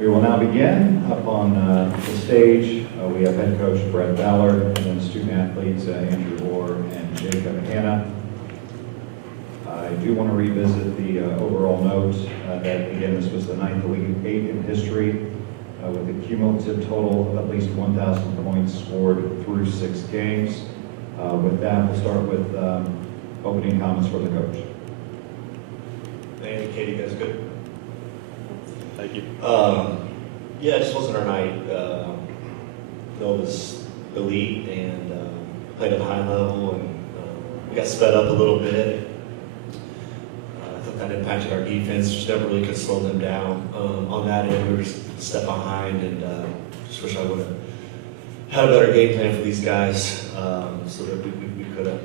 We will now begin. Up on the stage, we have head coach Brett Ballard, and then student athletes Andrew Orr and Jacob Hanna. I do want to revisit the overall note that, again, this was the 9th Elite 8 in history with a cumulative total of at least 1,000 points scored through 6 games. With that, we'll start with opening comments from the coach. Hey, Katie, you guys good? Thank you. Yeah, it just wasn't our night. It was elite and played at a high level, and we got sped up a little bit. I thought that impacted our defense. Just never really could slow them down. On that end, we were just a step behind, and just wish I would have had a better game plan for these guys so that we could have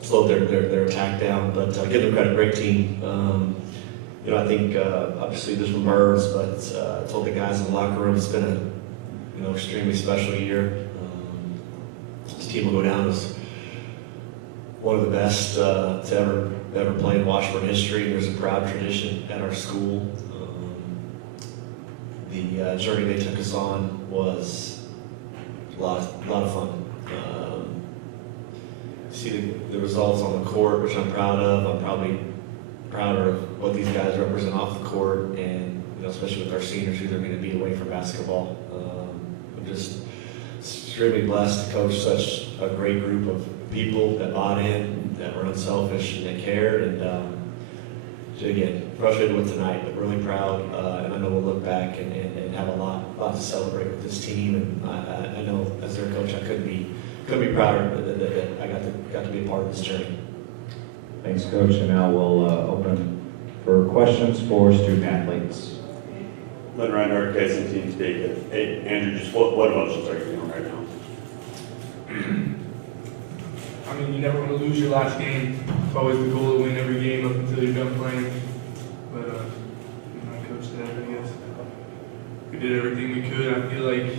slowed their attack down. But give them credit, great team. I think obviously there's rumors, but I told the guys in the locker room it's been a extremely special year. This team will go down as one of the best to ever play in Washburn history. There's a proud tradition at our school. The journey they took us on was a lot of fun. See the results on the court, which I'm proud of. I'm probably prouder of what these guys represent off the court, and especially with our seniors who they're going to be away from basketball. I'm just extremely blessed to coach such a great group of people that bought in, that were unselfish, and that cared. And again, frustrated with tonight, but really proud. And I know we'll look back and have a lot to celebrate with this team. And I know as their coach, I couldn't be prouder that I got to be a part of this journey. Thanks, Coach. And now we'll open for questions for student athletes. Lynn Reinhardt, KSM Team Speak. Hey, Andrew, just what emotions are you feeling right now? I mean, you never want to lose your last game. It's always the goal to win every game up until you're done playing. But, my coach said, I guess, we did everything we could. I feel like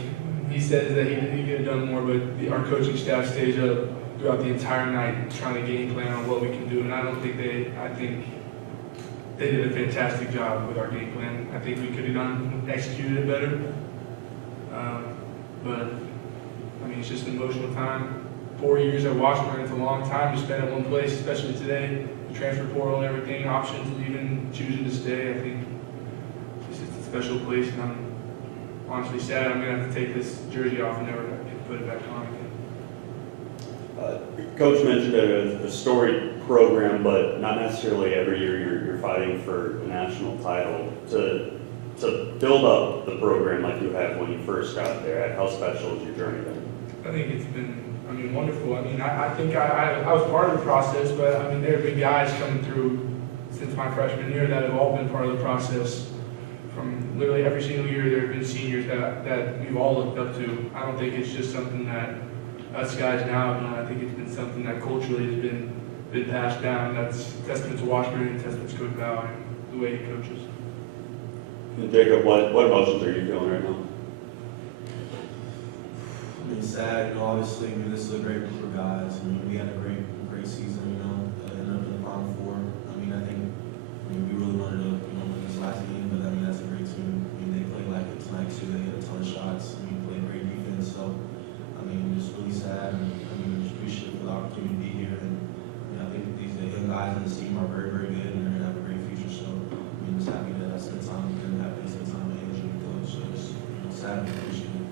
he says that he could have done more, but our coaching staff stayed up throughout the entire night trying to game plan on what we can do. And I think they did a fantastic job with our game plan. I think we could have executed it better. But, I mean, it's just an emotional time. 4 years at Washburn, it's a long time to spend at one place, especially today. The transfer portal and everything, options, leaving, choosing to stay. I think it's just a special place, and I'm honestly sad I'm going to have to take this jersey off and never get to put it back on again. Coach mentioned a storied program, but not necessarily every year you're fighting for a national title. To build up the program like you had when you first got there, how special has your journey been? I think it's been, wonderful. I think I was part of the process, but there have been guys coming through since my freshman year that have all been part of the process. From literally every single year, there have been seniors that we've all looked up to. I don't think it's just something that us guys now have done. I think it's been something that culturally has been passed down. That's testament to Washburn and testament to Coach Ballard and the way he coaches. And Jacob, what emotions are you feeling right now? Sad, obviously, this is a great group of guys. We had a great season, ended up in the Final Four. I think, we really wanted to, win this last game, but that's a great team. They played like it tonight too. They hit a ton of shots. Played great defense. So, it's really sad, and just appreciative for the opportunity to be here. And I think these young guys on this team are very, very good, and they're gonna have a great future. So, just happy that I spent time with them, happy to spend time with Andrew and coach. So, just sad and appreciative.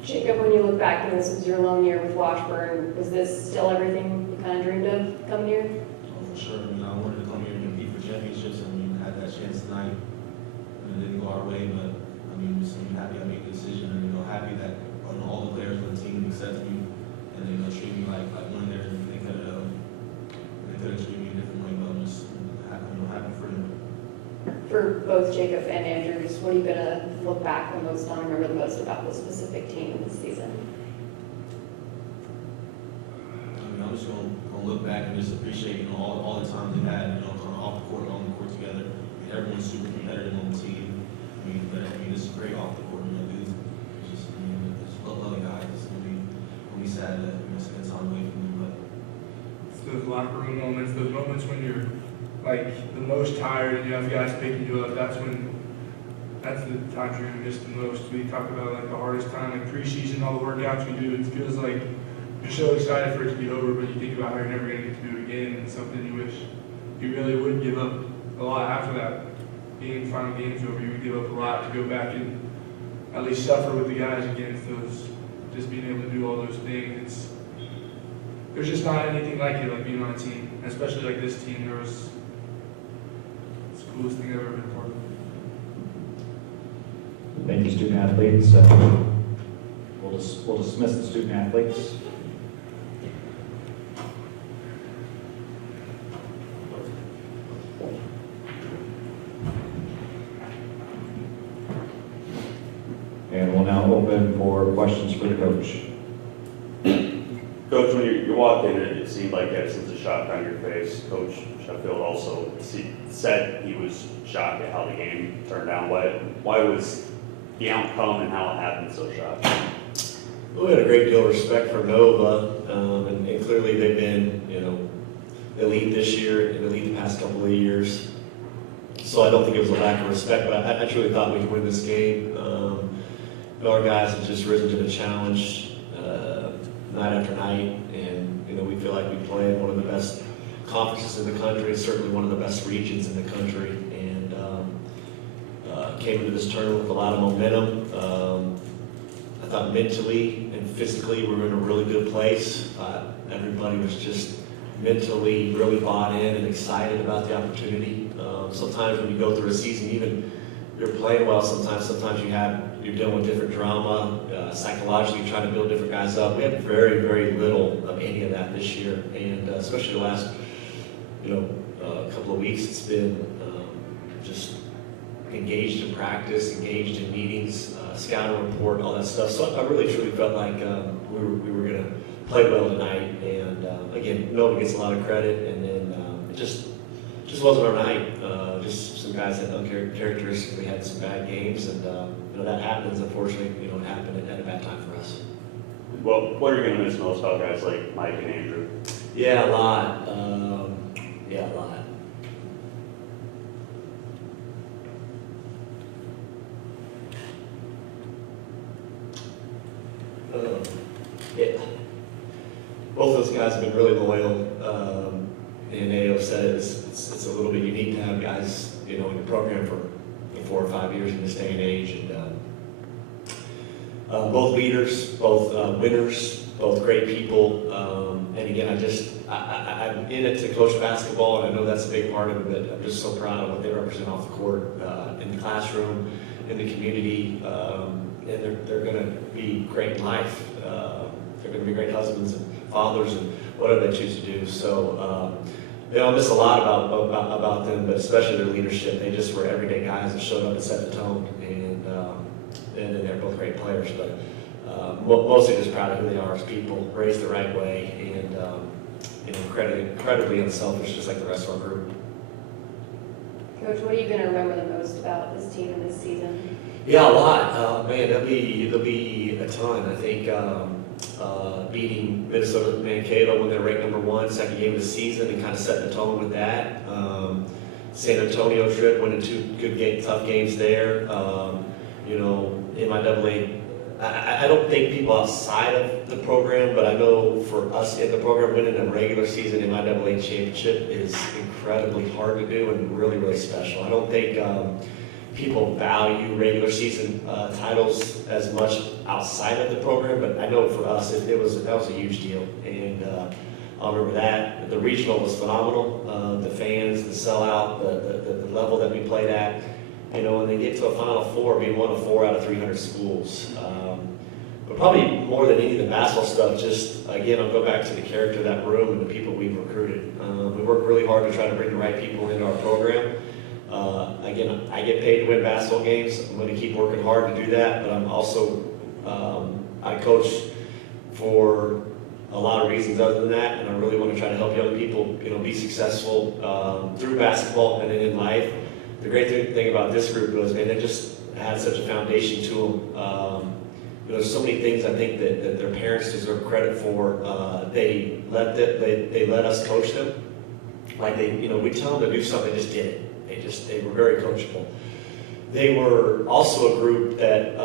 Jacob, when you look back and this was your lone year with Washburn, was this still everything you kind of dreamed of coming here? Oh, for sure. I wanted to come here and compete for championships. Had that chance tonight. It didn't go our way, but just happy I made the decision, and happy that all the players on the team accepted me, and they treat me like one of theirs. They could have treated me a different way, but I'm just happy for them. For both Jacob and Andrew, just what are you going to look back the most on, remember the most about the specific team this season? I'm just going to look back and just appreciate all the time they had, kind of off the court, on the court together. Everyone's super competitive on the team. But this is great off the court. Dude, it's just lovely guys. It's gonna be sad to spend time away from them, but It's those locker room moments, those moments when you're like the most tired and you have guys picking you up. That's when that's the times you're gonna miss the most. We talk about like the hardest time, like preseason, all the workouts we do, it feels like you're so excited for it to be over, but you think about how you're never gonna get to do it again, and it's something you wish you really would give up a lot after that. Being final game's over, you would give up a lot to go back and at least suffer with the guys against those, just being able to do all those things. There's just not anything like it, like being on a team, especially like this team. It's the coolest thing I've ever been a part of. Thank you, student athletes. We'll dismiss the student athletes. And we'll now open for questions for the coach. Coach, when you walked in, it seemed like you had a sense of shock on your face. Coach Sheffield also said he was shocked at how the game turned out. Why was the outcome and how it happened so shocking? Well, we had a great deal of respect for Nova, and clearly they've been, elite this year and elite the past couple of years. So I don't think it was a lack of respect, but I truly thought we could win this game. Our guys have just risen to the challenge night after night, and we feel like we play in one of the best conferences in the country, certainly one of the best regions in the country, and came into this tournament with a lot of momentum. I thought mentally and physically we were in a really good place. Everybody was just mentally really bought in and excited about the opportunity. Sometimes when you go through a season, even you're playing well, sometimes you're dealing with different drama, psychologically trying to build different guys up. We had very, very little of any of that this year, and especially the last, couple of weeks, it's been just engaged in practice, engaged in meetings, scouting report, all that stuff. So I really truly felt like we were going to play well tonight, and again, Nova gets a lot of credit, and then it just wasn't our night. Just some guys that uncharacteristically had some bad games, and that happens. Unfortunately, it happened at a bad time for us. Well, what are you going to miss most about guys like Mike and Andrew? Yeah, a lot. A lot. Yeah. Both those guys have been really loyal. And AO said it's a little bit unique to have guys, in your program for 4 or 5 years in this day and age. And both leaders, both winners, both great people. And again, I'm in it to coach basketball, and I know that's a big part of it, but I'm just so proud of what they represent off the court, in the classroom, in the community. And they're going to be great in life. They're going to be great husbands and fathers and whatever they choose to do. So, I'll miss a lot about them, but especially their leadership. They just were everyday guys that showed up and set the tone, and then they're both great players. But mostly just proud of who they are as people, raised the right way, and incredibly unselfish, just like the rest of our group. Coach, what are you going to remember the most about this team and this season? Yeah, a lot. Man, there'll be a ton. I think beating Minnesota Mankato when they're ranked number 1, second game of the season, and kind of setting the tone with that. San Antonio trip, winning 2 tough games there. MIAA. I don't think people outside of the program, but I know for us in the program, winning a regular season MIAA championship is incredibly hard to do and really, really special. I don't think people value regular season titles as much outside of the program, but I know for us that was a huge deal. And I'll remember that. The regional was phenomenal. The fans, the sellout, the level that we played at. And they get to a Final Four, being one of 4 out of 300 schools. But probably more than any of the basketball stuff, just, again, I'll go back to the character of that room and the people we've recruited. We worked really hard to try to bring the right people into our program. Again, I get paid to win basketball games. I'm going to keep working hard to do that, but I'm also, I coach for a lot of reasons other than that, and I really want to try to help young people, be successful through basketball and in life. The great thing about this group was, man, they just had such a foundation to them. There's so many things I think that their parents deserve credit for. They let us coach them. Like we tell them to do something, they just did it. They were very coachable. they were also a group that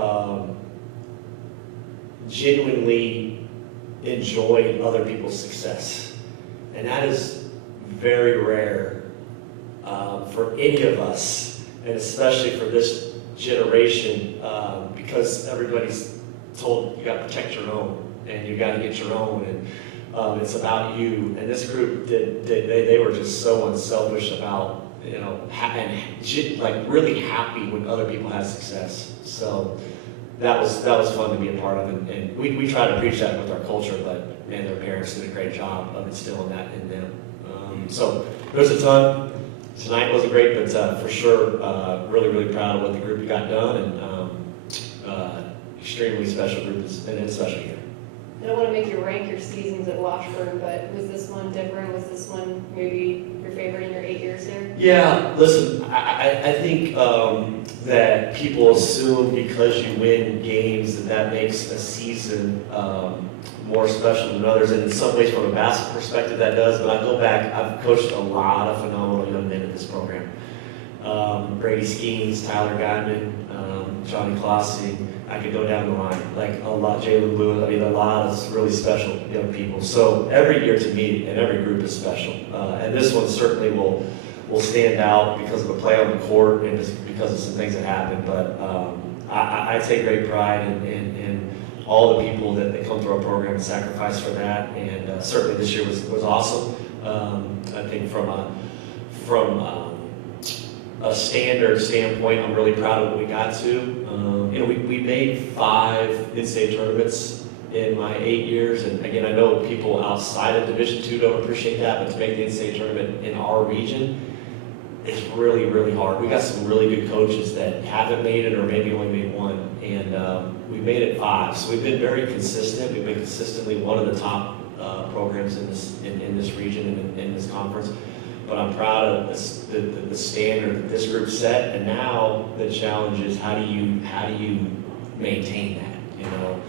genuinely enjoyed other people's success. And that is very rare for any of us, and especially for this generation, because everybody's told you got to protect your own, and you got to get your own, and it's about you. And this group they were just so unselfish about, you know, and like really happy when other people had success. So that was fun to be a part of, and we try to preach that with our culture, but man, their parents did a great job of instilling that in them. So there's a ton. Tonight wasn't great, but for sure, really proud of what the group got done, and extremely special group, and it's special year. I don't want to make you rank your seasons at Washburn, but was this one different? Was this one maybe your favorite in your 8 years there? Yeah, listen, I think that people assume because you win games that makes a season more special than others, and in some ways from a basketball perspective that does, but I go back, I've coached a lot of phenomenal young men in this program. Brady Skeens, Tyler Guyman, Johnny Clossy, I could go down the line, like a lot, Jalen Lewis, I mean a lot of really special young people. So every year to me, and every group is special. And this one certainly will stand out because of the play on the court and just because of some things that happened. But I take great pride in all the people that come through our program and sacrifice for that. And certainly this year was awesome. I think from a standard standpoint, I'm really proud of what we got to. You know, we made 5 NCAA tournaments in my 8 years, and again, I know people outside of Division II don't appreciate that, but to make the NCAA tournament in our region, it's really hard. We got some really good coaches that haven't made it or maybe only made 1, and we made it 5. So we've been very consistent. We've been consistently one of the top programs in this region and in this conference. But I'm proud of the standard that this group set, and now the challenge is how do you maintain that? You know,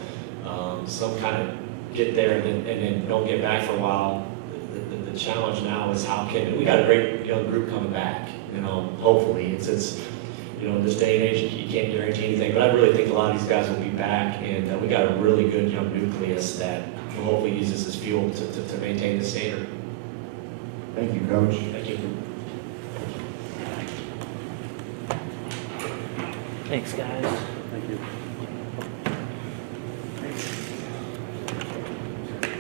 some kind of get there and then don't get back for a while. The challenge now is how can we got a great young group coming back. You know, hopefully it's you know, in this day and age you can't guarantee anything, but I really think a lot of these guys will be back, and we got a really good young nucleus that will hopefully use this as fuel to maintain the standard. Thank you, Coach. Thank you. Thanks, guys. Thank you.